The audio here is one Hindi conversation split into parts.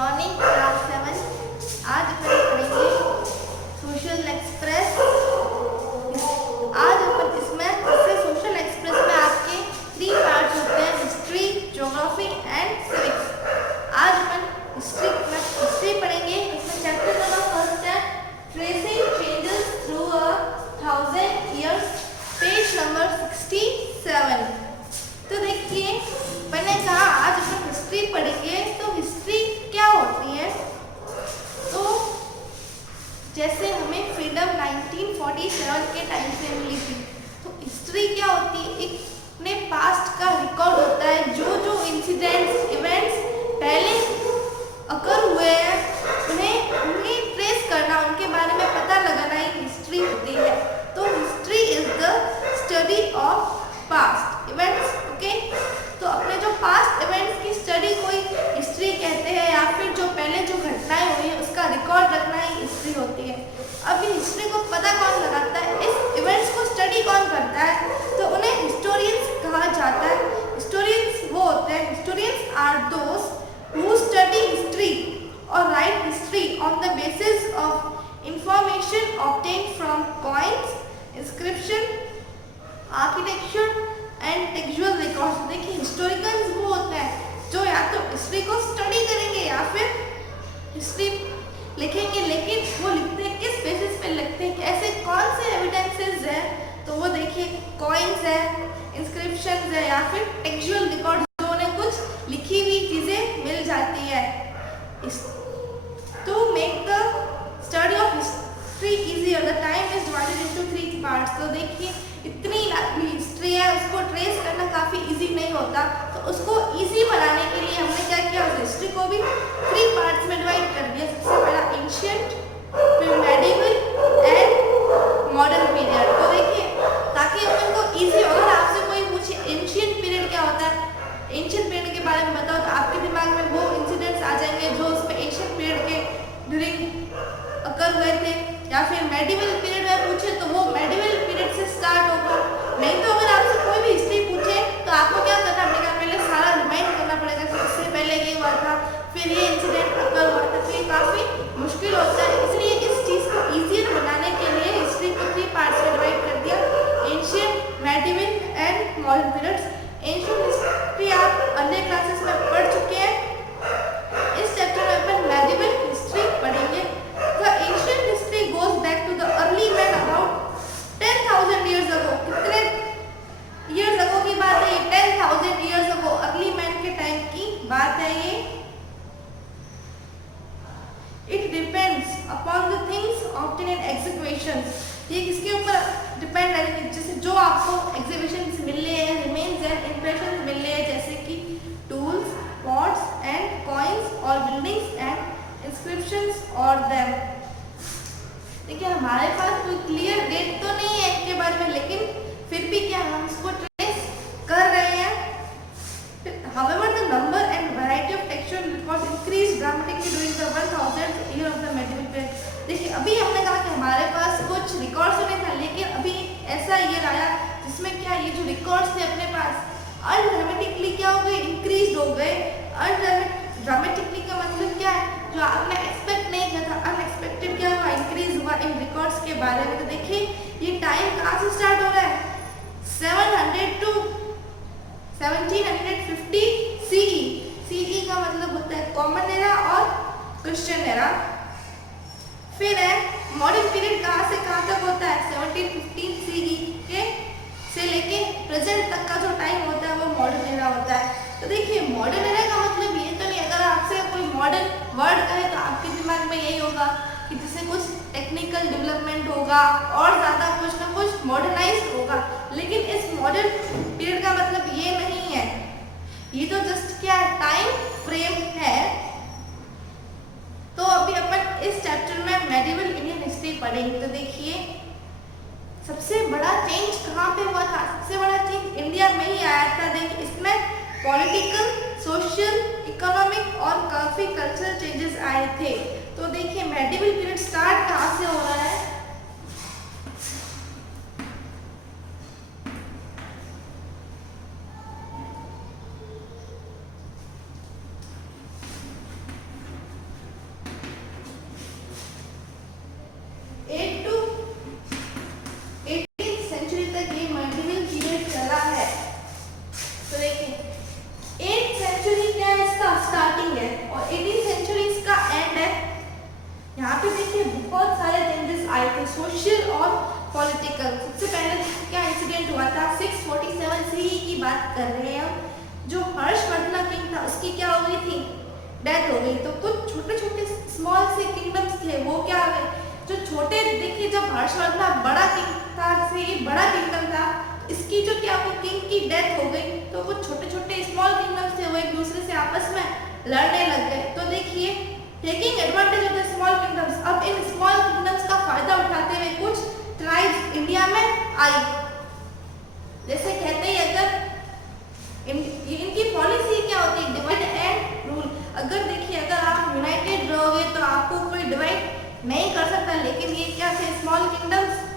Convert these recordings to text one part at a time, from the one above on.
Morning class 7। आज अपन पढ़ेंगे सोशल एक्सप्रेस। आज अपन इसमें सोशल एक्सप्रेस में आपके 3 पार्ट्स होते हैं, हिस्ट्री, ज्योग्राफी एंड सिविक्स। आज अपन हिस्ट्री पढ़ेंगे। इसमें चैप्टर नंबर फर्स्ट है tracing changes through 1000 years, page number 67। तो देखिए, मैंने कहा आज अपन हिस्ट्री पढ़ेंगे। तो हिस्ट्री क्या होती है? तो जैसे हमें फ्रीडम 1947 के टाइम से मिली थी, तो हिस्ट्री क्या होती है? एक अपने पास्ट का रिकॉर्ड होता है। जो जो इंसिडेंट्स, इवेंट्स पहले अकर हुए हैं उन्हें ट्रेस करना, उनके बारे में पता लगाना ही हिस्ट्री होती है। तो history is the study of past events. Okay, तो अपने जो पास्ट इवेंट्स की स्टडी को हिस्ट्री कहते हैं, या फिर जो पहले जो घटनाएं हुई है उसका रिकॉर्ड रखना ही हिस्ट्री होती है। अब हिस्ट्री को पता कौन लगाता है, इस इवेंट्स को स्टडी कौन करता है? तो उन्हें हिस्टोरियंस कहा जाता है। हिस्टोरियंस वो होते हैं, historians are those who study history और write history on the basis of information obtained from coins, inscription, architecture and textual records. देखिए, हिस्टोरिकल्स वो होते हैं जो या तो हिस्ट्री को स्टडी करेंगे या फिर हिस्ट्री लिखेंगे, लेकिन वो लिखते हैं किस बेसिस पे लिखते हैं, ऐसे कौन से एविडेंसेस है? तो वो देखिए, कॉइन्स है, इंस्क्रिप्शंस है, या फिर टेक्सचुअल रिकॉर्ड्स, जो उन्हें कुछ लिखी हुई चीजें मिल जाती है। To make the study of history easier, the time is divided into 3 parts. तो देखिए, इतनी हिस्ट्री है, उसको ट्रेस करना काफ़ी इजी नहीं होता, तो उसको इजी बनाने के लिए हमने क्या किया, उस हिस्ट्री को भी 3 पार्ट्स में डिवाइड कर दिया। सबसे पहला एंशिएंट, फिर मेडिवल एंड मॉडर्न पीरियड। तो देखिए, ताकि अपन को इजी हो। अगर आपसे कोई पूछे एंशिएंट पीरियड क्या होता है, एंशिएंट पीरियड के बारे में बताओ, तो आपके दिमाग में वो इंसिडेंट्स आ जाएंगे जो उसमें एंशिएंट पीरियड के ड्यूरिंग अकर हुए थे। या फिर मेडिवल पीरियड में पूछे तो वो मेडिवल पीरियड से स्टार्ट होगा। नहीं तो अगर आपसे कोई भी हिस्ट्री पूछे तो आपको क्या करना पड़ेगा, पहले सारा रिमाइंड करना पड़ेगा कि इससे पहले ये हुआ था, फिर ये इंसिडेंट अकर हुआ था। तो ये काफ़ी मुश्किल होता है, इसलिए इस चीज़ को ईजियर बनाने के लिए हिस्ट्री को 3 पार्ट्स में डिवाइड कर दिया, ancient, medieval and modern periods. Ancient history आप अन्य क्लासेस में पढ़ चुके हैं। इस चैप्टर में अपन मेडिवल हिस्ट्री पढ़ेंगे। The ancient history goes back to the early man about 10,000 years ago। कितने years ago की बात है ये? 10,000 years ago, early man के टाइम की बात है ये। It depends upon the things obtained in exhibitions। ये किसके ऊपर डिपेंड है? जैसे जो आपको एग्जीबिशंस मिल रहे हैं, रिमेन्स एंड इंप्रेशंस मिल रहे हैं, जैसे कि टूल्स, पॉट्स एंड कॉइन्स और बिल्डिंग्स एंड इंस्क्रिप्शंस और देम। देखिए, हमारे पास कोई क्लियर डेट तो नहीं है इनके बारे में, लेकिन फिर भी क्या हम इसको ट्रेस कर रहे हैं। However, the number and variety of textual records increased dramatically during the 1000th year of the medieval period। देखिए, अभी हमने कहा कि हमारे पास कुछ रिकॉर्ड्स तो नहीं था, लेकिन अभी ऐसा ईयर आया जिसमें क्या ये जो रिकॉर्ड्स थे अपने पास अनड्रामेटिकली क्या हो गए, इंक्रीज हो गए। अनड्रामेटिकली का मतलब क्या है? जो आपने एक्सपेक्ट नहीं किया था, अनएक्सपेक्टेड क्या हुआ, इंक्रीज हुआ इन रिकॉर्ड्स के बारे में। तो देखिए, ये टाइम कहाँ से स्टार्ट हो रहा है? 700 टू 1750 सीई। सीई का मतलब होता है कॉमन एरा और क्रिश्चियन एरा। फिर है मॉडर्न पीरियड, कहाँ से कहाँ तक होता है? 1715 सीई के से लेके प्रेजेंट तक का जो टाइम होता है वो मॉडर्न एरा होता है। तो देखिए, मॉडर्न एरा का मतलब ये तो नहीं, अगर आपसे कोई मॉडर्न वर्ड कहे तो आपके दिमाग में यही होगा कि जिससे कुछ टेक्निकल डेवलपमेंट होगा और ज़्यादा कुछ ना कुछ मॉडर्नाइज्ड होगा। लेकिन इस मॉडर्न पीरियड का मतलब ये नहीं है, ये तो जस्ट क्या है, टाइम फ्रेम है। तो अभी अपन इस चैप्टर में मेडिवल इंडियन हिस्ट्री पढ़ेंगे। तो देखिए, सबसे बड़ा चेंज कहाँ पे हुआ था? सबसे बड़ा चेंज इंडिया में ही आया था। देखिए, इसमें पॉलिटिकल, सोशल, इकोनॉमिक और काफ़ी कल्चरल चेंजेस आए थे। तो देखिए, मेडिवल पीरियड स्टार्ट कहाँ से हो रहा है? उसकी क्या हो गई थी, डेथ हो गई। तो कुछ छोटे छोटे स्मॉल से किंगडम्स थे, वो क्या हो गए, जो छोटे, देखिए जब हर्षवर्धन बड़ा किंग था, से ये बड़ा किंगडम था, इसकी जो क्या वो किंग की डेथ हो गई, तो कुछ छोटे छोटे स्मॉल किंगडम्स थे वो एक दूसरे से आपस में लड़ने लग गए। तो देखिए taking advantage of the small kingdoms, अब इन स्मॉल किंगडम्स का फायदा उठाते हुए कुछ ट्राइब्स इंडिया में आई। जैसे कहते ही अगर इनकी पॉलिसी क्या होती है, डिवाइड एंड रूल। अगर देखिए अगर आप यूनाइटेड रहोगे तो आपको कोई डिवाइड नहीं कर सकता, लेकिन ये क्या थे, स्मॉल किंगडम्स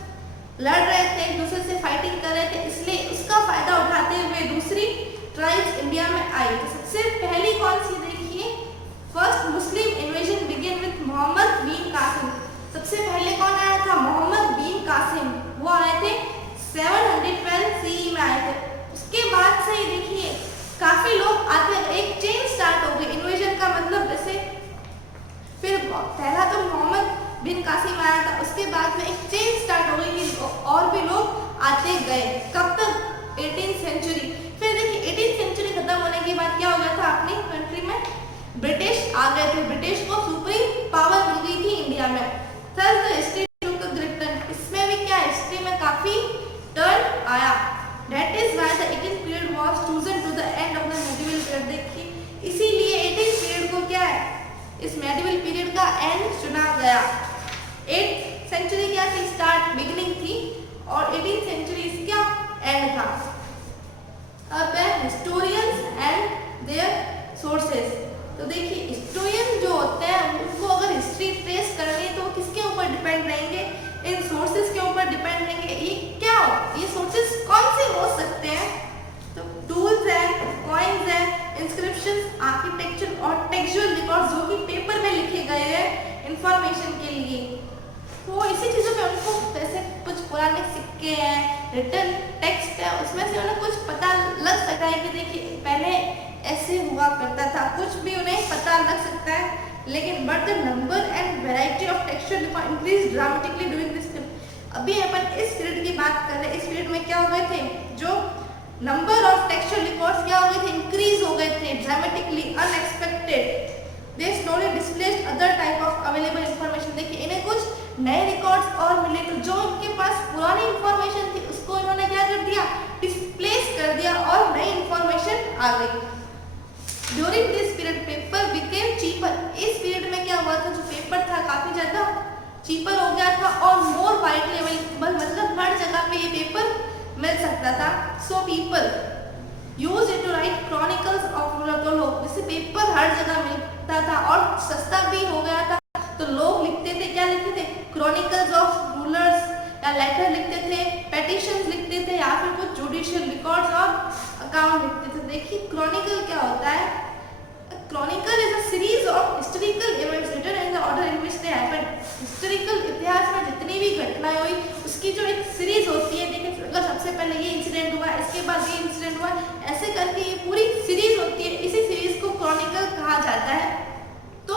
लड़ रहे थे, एक दूसरे से फाइटिंग कर रहे थे, इसलिए उसका फायदा उठाते हुए दूसरी ट्राइब्स इंडिया में आई। तो सबसे पहली कौन सी, देखिए first Muslim invasion begin with Muhammad bin Qasim. सबसे पहले कौन आया था, मोहम्मद बिन कासिम, वो आए थे 712 सीई में आए थे। उसके बाद से ही देखिए काफी लोग आते, एक चेन स्टार्ट हो गई, इन्वेजन का मतलब जैसे फिर पहला तो मोहम्मद बिन कासिम आया था, उसके बाद में एक चेन स्टार्ट हो गई कि और भी लोग आते गए। कब तक, 18th सेंचुरी। फिर देखिए 18th सेंचुरी खत्म होने के बाद क्या हो गया था, अपनी कंट्री में ब्रिटिश आ गए थे, ब्रिटिश को सुप्रीम पावर मिल गई थी इंडिया में। Third history took a great turn, इसमें भी क्या हिस्ट्री में काफी टर्न आया। That is why the 18th period was chosen to the end of the medieval period. देखिए इसीलिए 18th पीरियड को क्या है, इस मेडिवल पीरियड का एंड चुना गया। 8th सेंचुरी क्या थी, स्टार्ट बिगिनिंग थी, और 18th सेंचुरी इसका एंड था। अब है हिस्टोरियंस एंड देयर सोर्सेस। तो देखिए हिस्टोरियन जो होते हैं उनको अगर हिस्ट्री ट्रेस करनी है तो वो किसके ऊपर डिपेंड रहेंगे, इन सोर्सेस के ऊपर डिपेंड रहेंगे। ये क्या हो, ये सोर्सेस कौन से हो सकते हैं, तो टूल्स है, कॉइन्स है, इंस्क्रिप्शंस, आर्किटेक्चर और टेक्सचुअल रिकॉर्ड्स जो कि पेपर में लिखे गए हैं इंफॉर्मेशन के लिए। तो इसी चीज़ों पे उनको जैसे कुछ पुराने सिक्के हैं, रिटन टेक्स्ट है, उसमें से उन्हें कुछ पता लग सकता है कि देखिए पहले ऐसे हुआ करता था, कुछ भी उन्हें पता लग सकता है। लेकिन but the number and variety of textual record increase dramatically during this period. अभी अपन इस पीरियड की बात कर रहे हैं, इस पीरियड में क्या हो गए थे, जो नंबर ऑफ टेक्सचुअल रिकॉर्ड्स क्या हो गए थे, इंक्रीज हो गए थे dramatically, unexpected. They slowly displaced other type of available information. देखिए इन्हें कुछ नए रिकॉर्ड्स और मिले, तो जो इनके पास पुरानी इंफॉर्मेशन थी उसको इन्होंने क्या कर दिया, डिस्प्लेस कर दिया और नई इंफॉर्मेशन आ गई। During this period paper became cheaper. इस पीरियड में क्या हुआ था, जो पेपर था काफी ज्यादा चीपर हो गया था और मोर वाइडली अवेलेबल, मतलब हर जगह पे ये पेपर मिल सकता था। So people use it to write chronicles of ruler. तो लोग, जैसे पेपर हर जगह मिलता था और सस्ता भी हो गया था, तो लोग लिखते थे, क्या लिखते थे, क्रॉनिकल्स ऑफ रूलर्स, या लेटर लिखते थे, पेटिशंस लिखते थे, या फिर कुछ जुडिशियल रिकॉर्ड्स और अकाउंट लिखते थे। देखिए क्रॉनिकल क्या होता है, chronicle is a series of historical events written in the order in which they happened. Historical इतिहास में जितनी भी घटनाएं हुई उसकी जो एक सीरीज होती है, देखिए अगर सबसे पहले ये इंसिडेंट हुआ, इसके बाद ये इंसिडेंट हुआ, ऐसे करके ये पूरी सीरीज होती है, इसी सीरीज को क्रॉनिकल कहा जाता है। तो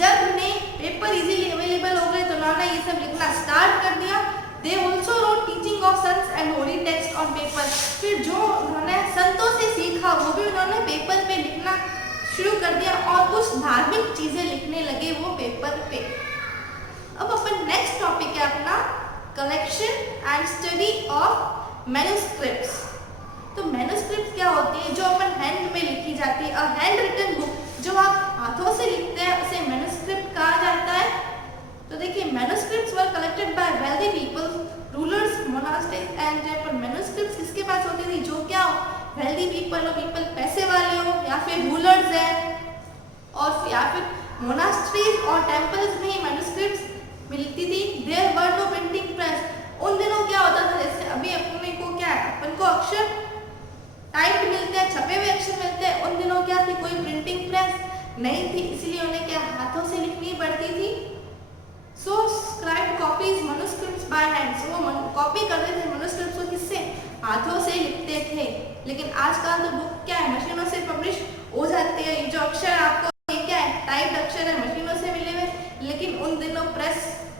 जब उन्हें पेपर इजीली अवेलेबल हो गए तो उन्होंने ये सब लिखना स्टार्ट कर दिया। They also wrote teaching of sons and holy text on paper. फिर जो उन्होंने संतों से सीखा वो भी उन्होंने पेपर पे लिखना शुरू कर दिया और कुछ धार्मिक चीजें लिखने लगे वो पेपर पे। अब अपन नेक्स्ट टॉपिक है अपना collection and study of manuscripts. तो मैन्युस्क्रिप्ट क्या होती है, जो अपन हैंड में लिखी जाती है, और हैंड रिटन बुक जो आप हाथों से लिखते हैं उसे मैन्युस्क्रिप्ट कहा जाता है। तो देखिए manuscripts were collected by wealthy people, rulers, monasteries and temple. Manuscripts किसके पास होती थी, जो क्या हो, वेल्दी पीपल हो, पीपल पैसे वाले हो, या फिर रूलर्स हैं, और या फिर मोनास्ट्रीज और टेंपल्स में ही मैन्युस्क्रिप्ट्स मिलती थी। There were no printing press. उन दिनों क्या होता था, जैसे अभी अपने को क्या है, अपन को अक्षर टाइप्ड मिलते हैं, छपे हुए अक्षर मिलते हैं, उन दिनों क्या थी, कोई प्रिंटिंग प्रेस नहीं थी, इसलिए उन्हें क्या हाथों से लिखनी पड़ती थी। So scribe copies manuscripts by hand. So वो कॉपी करते थे मैन्युस्क्रिप्ट्स को, किससे, हाथों से लिखते थे। लेकिन आजकल तो बुक क्या है, मशीनों से पब्लिश हो जाती है। ये जो अक्षर आपको ये क्या है, टाइप्ड अक्षर है, मशीनों से मिले हुए। लेकिन उन दिनों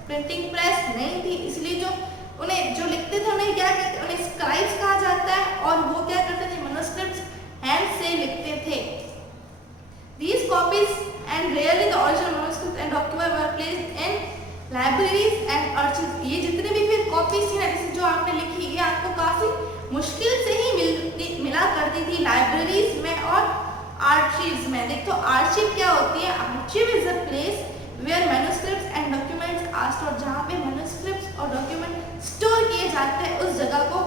प्रिंटिंग प्रेस नहीं थी, इसलिए जो उन्हें जो लिखते थे उन्हें क्या कहते, उन्हें स्क्राइब्स कहा जाता है, और वो क्या करते थे, मैन्युस्क्रिप्ट्स हैंड से लिखते थे। and rarely the original manuscripts and documents were placed in libraries and archives। ये जितने भी फिर कॉपीज थी ना, जैसे जो आपने लिखी, ये आपको काफी मुश्किल से ही मिला करती थी लाइब्रेरीज में और आर्chives में। देखो आर्chive क्या होती है? Archive is a place where manuscripts and documents are stored, जहाँ पे मैन्युस्क्रिप्ट्स और डॉक्यूमेंट स्टोर किए जाते हैं उस जगह को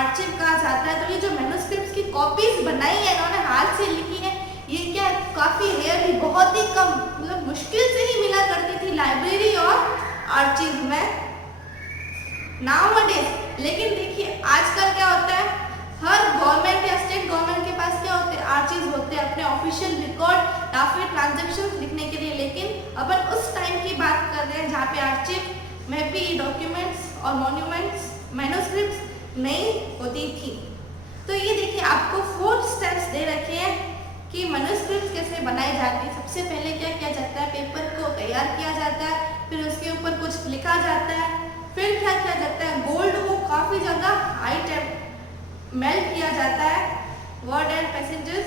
आर्चिव कहा जाता है। तो ये जो मैन्युस्क्रिप्ट्स की कॉपीज बनाई है इन्होंने हाथ से लिखी है, ये क्या काफी रेयर, बहुत ही कम, मतलब मुश्किल से ही मिला करती थी लाइब्रेरी और आर्चिव में नाउअडेज। लेकिन देखिए आजकल क्या होता है, हर गवर्नमेंट या स्टेट गवर्नमेंट के पास क्या होते हैं? आर्चिव होते हैं अपने ऑफिशियल रिकॉर्ड या फिर ट्रांजैक्शंस लिखने के लिए। लेकिन अपन उस टाइम की बात कर रहे हैं जहाँ पे आर्चिव में भी डॉक्यूमेंट्स और मॉन्यूमेंट्स मैन्युस्क्रिप्ट्स नहीं होती थी। तो ये देखिए आपको 4 स्टेप्स दे रखे हैं कि मैन्युस्क्रिप्ट्स कैसे बनाए जाते हैं। सबसे पहले क्या किया जाता है? पेपर को तैयार किया जाता है, फिर उसके ऊपर कुछ लिखा जाता है, फिर क्या किया जाता है? गोल्ड को काफी ज्यादा हाई मेल्ट किया जाता है, वर्ड एंड पैसेंजेस,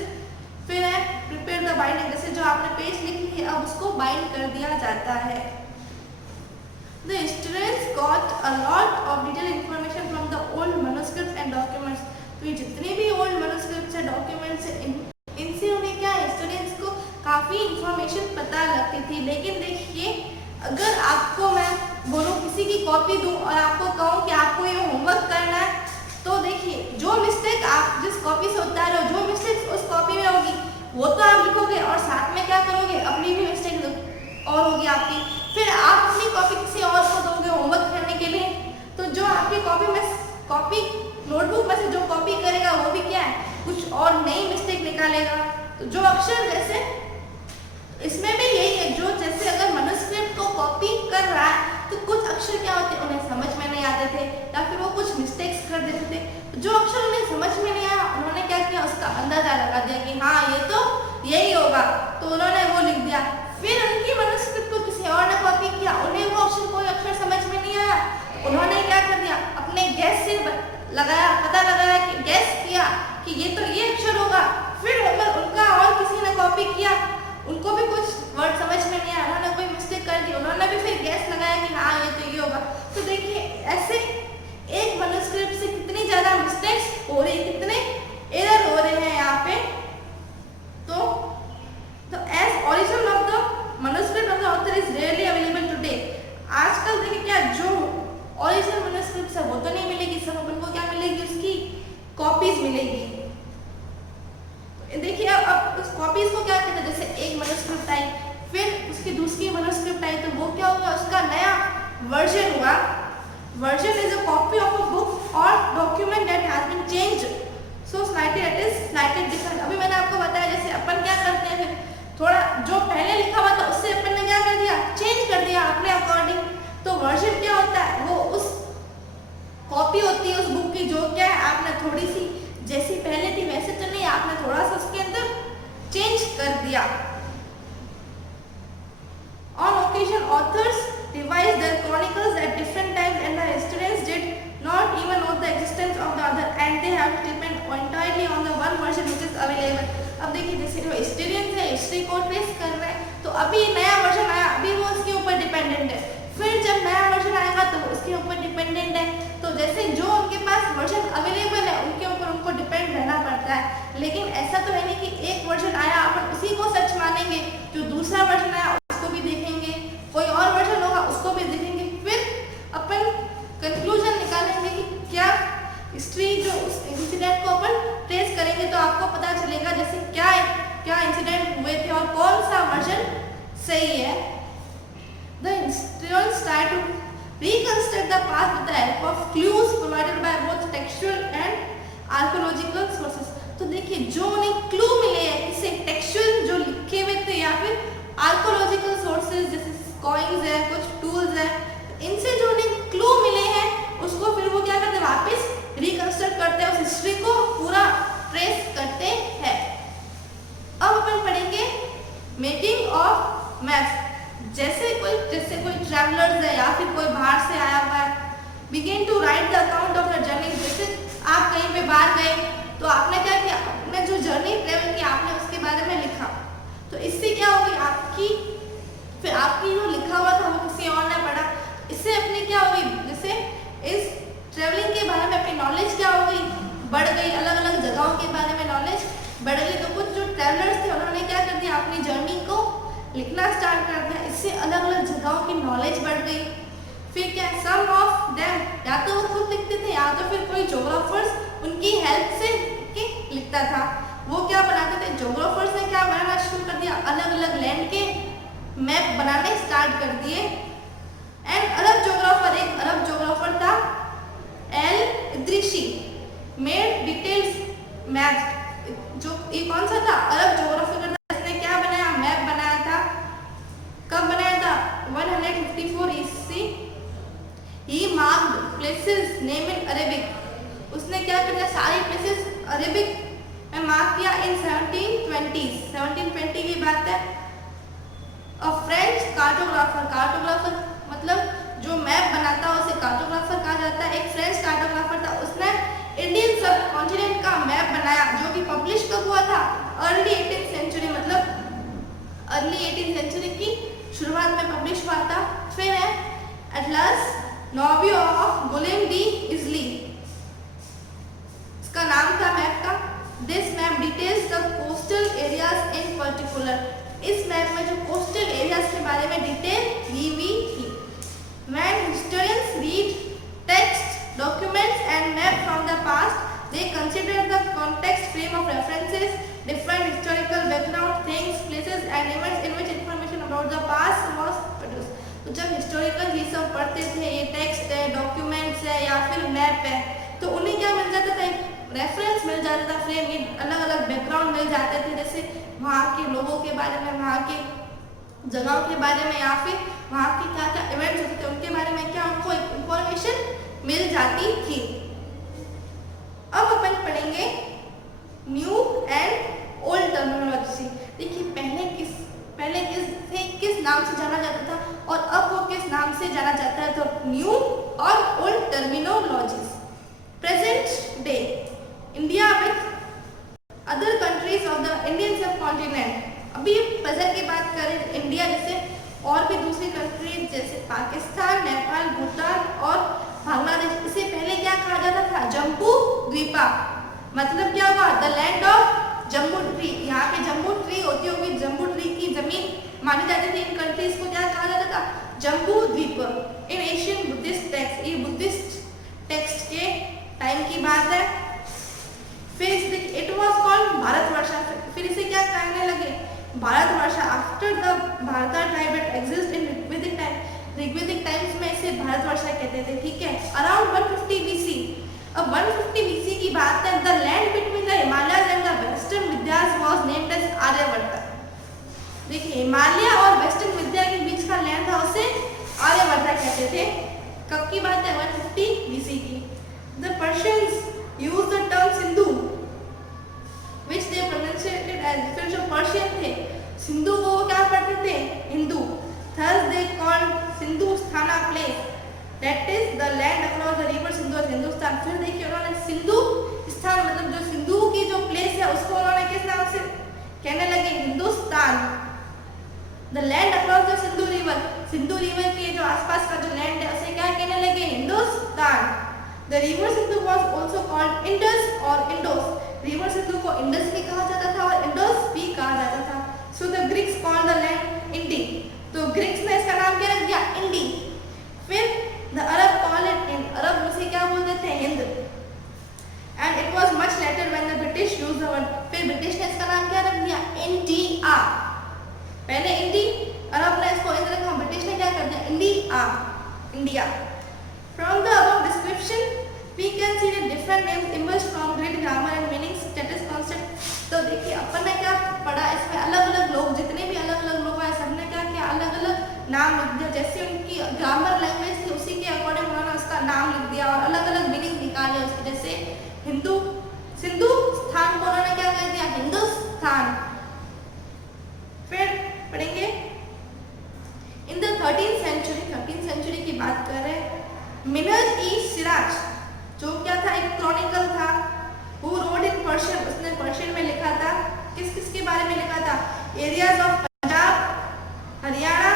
फिर है प्रिपेयर द बाइंडिंग, जैसे जो आपने पेज लिख ली है अब उसको बाइंड कर दिया जाता है। The historians got a lot of detailed information from the old manuscripts and documents। तो ये जितने भी old manuscripts है, documents है, इनसे उन्हें क्या हिस्टोरियंस को काफी इंफॉर्मेशन पता लगती थी। लेकिन देखिए अगर आपको मैं बोलूँ किसी की कॉपी दूँ और आपको कहूँ कि आपको ये होमवर्क करना है, तो देखिए जो मिस्टेक आप जिस कॉपी से उतार रहे हो, जो मिस्टेक उस कॉपी में होगी वो तो आप लिखोगे और साथ में क्या करोगे? अपनी भी मिस्टेक और होगी आपकी, फिर आप अपनी कॉपी किसी और को दोगे होमवर्क करने के लिए, तो जो आपकी कॉपी नोटबुक में से जो कॉपी करेगा वो भी क्या है? कुछ और नई मिस्टेक निकालेगा। तो जो अक्षर जैसे इसमें भी यही है, जो जैसे अगर मैन्युस्क्रिप्ट को कॉपी कर रहा है तो कुछ अक्षर क्या होते हैं उन्हें समझ में नहीं आते थे या फिर वो कुछ मिस्टेक्स कर देते थे। जो अक्षर उन्हें समझ में नहीं आया उन्होंने क्या किया? उसका अंदाजा लगा दिया कि हाँ ये तो यही होगा, तो उन्होंने वो लिख दिया। फिर उनकी मैन्युस्क्रिप्ट को किसी और ने कॉपी किया, उन्हें वो कोई अक्षर समझ में नहीं आया, उन्होंने क्या कर दिया? अपने गैस से लगाया, पता लगाया कि गैस किया कि ये तो ये अक्षर होगा। फिर अगर उनका और किसी ने कॉपी किया, उनको भी कुछ वर्ड समझ में नहीं आया, उन्होंने कोई मिस्टेक कर दी, उन्होंने भी फिर गैस लगाया कि हाँ ये तो ये होगा। तो देखिए ऐसे एक मैन्युस्क्रिप्ट से कितनी ज्यादा मिस्टेक्स हो रही, कितने एरर हो रहे हैं यहाँ पे। तो as original of the manuscript of the author is rarely available today. आजकल देखिए क्या जो ओरिजिनल मैन्युस्क्रिप्ट है वो तो नहीं मिलेगी, सब अपन को क्या मिलेगी? उसकी कॉपीज मिलेगी। देखिए अब उस कॉपीज को क्या कहते हैं? जैसे एक मैन्युस्क्रिप्ट आई, फिर उसकी दूसरी मैन्युस्क्रिप्ट आई, तो वो क्या होगा? उसका नया वर्जन हुआ। Version is a copy of a book or document that has been changed so slightly it is slightly different. अभी मैंने आपको बताया जैसे अपन क्या करते हैं, फिर थोड़ा जो पहले लिखा हुआ था उससे अपन ने क्या कर दिया? चेंज कर दिया अपने अकॉर्डिंग। तो वर्जन क्या होता है? वो उस कॉपी होती है उस बुक की जो क्या है आपने थोड़ी सी जैसी पहले थी वैसे तो नहीं, आपने थोड़ा सा उसके अंदर चेंज कर दिया। On occasion authors revised their chronicles at different times and the historians did not even know the existence of the other and they have to depend entirely on the one version which is available। अब देखिए जैसे जो हिस्टोरियंस है हिस्ट्री को ट्रेस कर रहे हैं, तो अभी नया वर्जन आया, अभी वो उसके ऊपर डिपेंडेंट है, फिर जब नया वर्जन आएगा तो उसके ऊपर डिपेंडेंट है। तो जैसे जो उनके पास वर्जन अवेलेबल है उनके ऊपर उनको डिपेंड रहना पड़ता है। लेकिन ऐसा तो है नहीं कि एक वर्जन आया अपन उसी को सच मानेंगे, जो दूसरा वर्जन आया उसको भी देखेंगे, कोई और वर्जन होगा उसको भी देखेंगे, फिर अपन कंक्लूजन निकालेंगे कि क्या हिस्ट्री जो उस इंसिडेंट को अपन ट्रेस करेंगे तो आपको पता चलेगा जैसे क्या इंसिडेंट हुए थे और कौन सा वर्जन सही है। The historians try to reconstruct the past with the help of clues provided by both textual and archaeological sources। तो देखिए जो उन्हें क्लू मिले हैं इससे टेक्सचुअल जो लिखे हुए थे या फिर आर्कियोलॉजिकल सोर्सेज जैसे कॉइन्स है, कुछ टूल्स है, इनसे जो उन्हें क्लू मिले हैं उसको फिर वो क्या करते हैं? वापस रिकंस्ट्रक्ट करते हैं, उस हिस्ट्री को पूरा ट्रेस करते हैं। अब अपन पढ़ेंगे मेकिंग ऑफ मैप्स। जैसे कोई ट्रैवलर्स है या फिर कोई बाहर से आया हुआ है, begin to write the account of the journey. जैसे आप कहीं पे बाहर गए तो आपने क्या किया? आपने जो जर्नी ट्रेवल की आपने उसके बारे में लिखा, तो इससे क्या होगी? आपकी बढ़ गई तो कुछ जो ट्रैवलर्स थे उन्होंने क्या कर दिया, अपनी जर्नी को लिखना स्टार्ट कर दिया। इससे अलग अलग जगहों की नॉलेज बढ़ गई। फिर क्या, सम ऑफ देम, या तो वो खुद लिखते थे या तो फिर कोई जोग्राफर्स उनकी हेल्प से लिखता था। वो क्या बनाते थे, जोग्राफर्स ने क्या बनाना शुरू कर दिया, अलग अलग लैंड के मैप बनाने स्टार्ट कर दिए। एंड अरब जोग्राफर, एक अरब जोग्राफर था एल इद्रिशी, मेड डिटेल्स मैप। जो ये कौन सा था, अरब जोग्राफर था, इसने क्या बनाया, मैप बनाया था। कब बनाया था, 154 ईस्वी। He marked places name in Arabic, उसने क्या कर दिया, सारी प्लेसेस अरेबिक में मार्क किया इन 1720 की बात है। अ फ्रेंच कार्टोग्राफर, कार्टोग्राफर मतलब जो मैप बनाता है उसे कार्टोग्राफर कहा जाता है। एक फ्रेंच कार्टोग्राफर था, उसने इंडियन सब कॉन्टिनेंट का मैप बनाया, जो कि पब्लिश कब हुआ था, अर्ली 18th सेंचुरी, मतलब अर्ली 18th सेंचुरी की शुरुआत में पब्लिश हुआ था। फिर है एटलस नोबियो ऑफ गुलेम डी इजली, इसका नाम था मैप का। This map details the coastal areas in particular, इस मैप में जो कोस्टल एरियाज के बारे में डिटेल दी हुई थी। When historians read text, documents and map from the past, they consider the context, frame of references, different historical background, things, places and events in which information about the past was produced. तो जब हिस्टोरिकल ये सब पढ़ते थे, ये टेक्स्ट है, डॉक्यूमेंट्स है या फिर मैप है, तो उन्हें क्या मिल जाता था, एक रेफरेंस मिल जाता था, फ्रेम, ये अलग अलग बैकग्राउंड मिल जाते थे, जैसे वहाँ के लोगों के बारे में, वहाँ के जगहों के बारे में, या फिर वहाँ के क्या क्या इवेंट्स होते थे उनके बारे में क्या उनको इंफॉर्मेशन मिल जाती थी। अब अपन पढ़ेंगे न्यू एंड ओल्ड टर्मिनोलॉजी। देखिए पहले किस नाम से जाना जाता था और अब वो किस नाम से जाना जाता है, तो न्यू और old terminologies. Present day India with other countries of the Indian सब कॉन्टिनेंट, अभी प्रेजेंट की बात करें, इंडिया जैसे और भी दूसरी कंट्रीज जैसे पाकिस्तान, नेपाल, भूटान और बांग्लादेश, इसे पहले क्या कहा जाता था, जम्बू द्वीपा। मतलब क्या हुआ, the land of Jambu tree, यहाँ पे जम्बू ट्री होती होगी, जम्बू ट्री की जमीन मानी जाती थी। इन कंट्रीज को क्या कहा जाता था, जम्बू द्वीप। इन एशियन बुद्धिस्ट टेक्स्ट, ये बुद्धिस्ट टेक्स्ट के टाइम की बात है। फिर इट वाज कॉल्ड भारतवर्ष, फिर इसे क्या कहने लगे, Bharatvarsh. After the Bharat tribe exist in Rigvedic time, Rigvedic times में इसे भारतवर्ष कहते थे, ठीक है। अराउंड 150 BC, अब 150 BC की बात है, the land between the Himalayas and the western Vindhyas was named as Aryavarta. देखिए हिमालय और वेस्टर्न विद्या के बीच का लैंड था, उसे आर्यवर्त कहते थे। कब की बात है, 150 BC की। The Persians use the term Sindhu which they pronunciated as, फिर जो पर्शियन थे सिंधु को क्या पढ़ते थे, Hindu. Thus they called Sindhustana place, that is the land across the river Sindhu और हिंदुस्तान। फिर देखिए उन्होंने सिंधु स्थान, मतलब जो सिंधु की जो प्लेस है उसको उन्होंने किस नाम से कहने लगे, Hindustan. The land across the Sindhu river, Sindhu river के जो आसपास का जो लैंड है उसे क्या कहने लगे, Hindustan. The river Sindhu was also called Indus और Indos, रिवर सिंधु को इंडस भी कहा जाता था और इंडोस भी कहा जाता था। So the Greeks called the land Indi, तो ग्रीक्स ने इसका नाम क्या रख दिया, इंडी। फिर the Arab called it Hind, अरब उसे क्या बोलते थे, Hind. And it was much later when the British used the word, फिर ब्रिटिश ने इसका नाम क्या रख दिया, इंडिया। पहले इंडी, अरब ने इसको इंड रखा, ब्रिटिश ने क्या कर दिया, India, India. From the above description we can see the different names emerge from Greek grammar and meanings, status concept। तो देखिए अपन ने क्या पढ़ा, इसमें अलग अलग लोग, जितने भी अलग अलग लोग आए, सबने क्या किया, अलग अलग नाम लिख दिया, जैसे उनकी ग्रामर लैंग्वेज थी उसी के अकॉर्डिंग उन्होंने उसका नाम लिख दिया और अलग अलग मीनिंग निकाले उसके। जैसे हिंदू, सिंधु स्थान को उन्होंने क्या कह दिया, हिंदुस्तान। फिर पढ़ेंगे इन द 13th सेंचुरी की बात कर रहे हैं, मिनज ई सिराज जो क्या था, एक क्रॉनिकल था, who wrote in Persian, उसने पर्शियन में लिखा था। किस किस के बारे में लिखा था, areas of Punjab, Haryana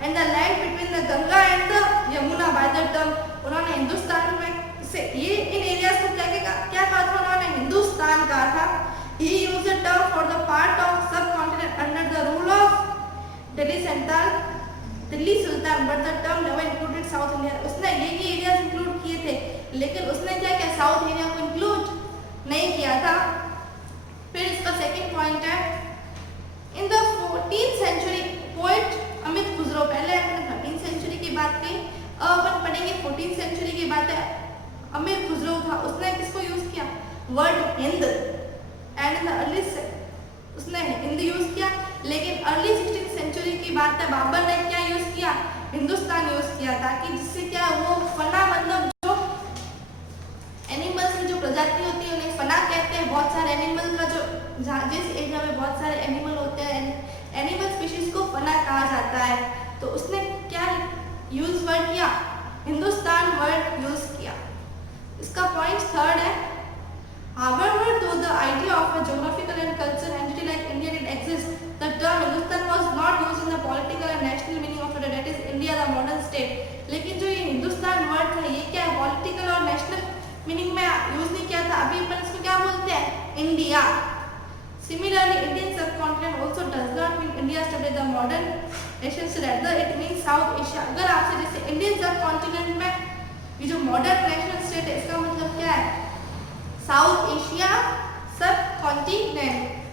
and the land between the Ganga and the Yamuna by the term, उन्होंने हिंदुस्तान में से ये इन एरियाज को क्या कहा था, उन्होंने हिंदुस्तान कहा था। He used the term for the part of subcontinent under the rule of Delhi Sultan, but the term never included South India. उसने ये एरियाज इंक्लूड किए थे, लेकिन उसने क्या किया, साउथ एरिया को इंक्लूड नहीं किया था। फिर इसका सेकंड पॉइंट है, in the 14th century poet Amir Khusro, पहले अपन 13th सेंचुरी की बात की, अब अपन पढ़ेंगे 14th सेंचुरी की बात है। अमित खुसरो था, उसने किसको यूज किया, word Hind, and in the early उसने हिंद यूज किया, लेकिन अर्ली 16th सेंचुरी की बात है, बाबर ने क्या यूज किया, हिंदुस्तान यूज किया, ताकि जिससे क्या वो फना, मतलब जो एनिमल्स की जो प्रजाति होती है उन्हें फना कहते हैं। बहुत सारे एनिमल का जो जिस एरिया में बहुत सारे एनिमल होते हैं, एनिमल स्पीशीज को फना कहा जाता है, तो उसने क्या यूज वर्ड किया, हिंदुस्तान वर्ड यूज किया। इसका पॉइंट थर्ड है, however though the idea of a geographical and cultural entity like India did exist, the term Hindustan was not used in the political and national meaning of today, that is India the modern state। लेकिन जो ये हिंदुस्तान वर्ड था, ये क्या है, पॉलिटिकल और नेशनल मीनिंग में यूज नहीं किया था। अभी अपन इसको क्या बोलते हैं, India. Similarly, Indian subcontinent also does not mean India today the modern nation state, rather it means South Asia। अगर आपसे जैसे इंडियन सबकॉन्टिनेंट में ये जो मॉडर्न नेशनल स्टेट है, इसका मतलब क्या है, साउथ एशिया सब कॉन्टिनेंट।